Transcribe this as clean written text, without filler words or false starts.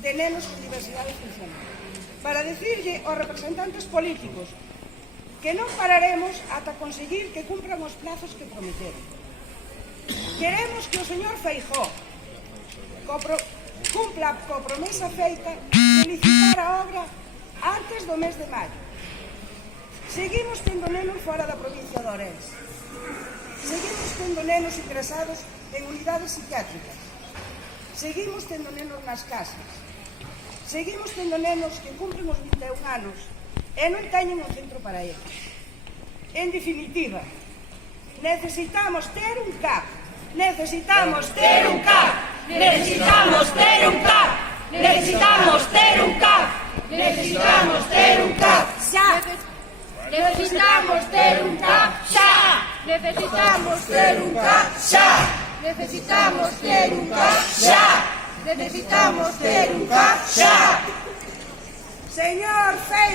de nenos con diversidade funcional, para decirlle aos representantes políticos que non pararemos ata conseguir que cumpran os plazos que prometeron. Queremos que o señor Feijóo cumpla coa promesa feita de licitar a obra antes do mes de maio. Seguimos tendo nenos fora da provincia de Ourense. Seguimos tendo nenos ingresados en unidades psiquiátricas. Seguimos tendo nenos nas casas. Seguimos tendo nenos que cumpren os 21 anos e non teñen un centro para eles. En definitiva, necesitamos ter un CAP. Necesitamos ter un CAP. Necesitamos ter un CAP. Necesitamos ter un CAP. Necesitamos ter un CAP. Xa. Necesitamos ter un CAP. Xa. Necesitamos ter un CAP. Xa. Necesitamos ter un CAP. Xa. Necesitamos ter un CAP. Xa. Señor Feijóo.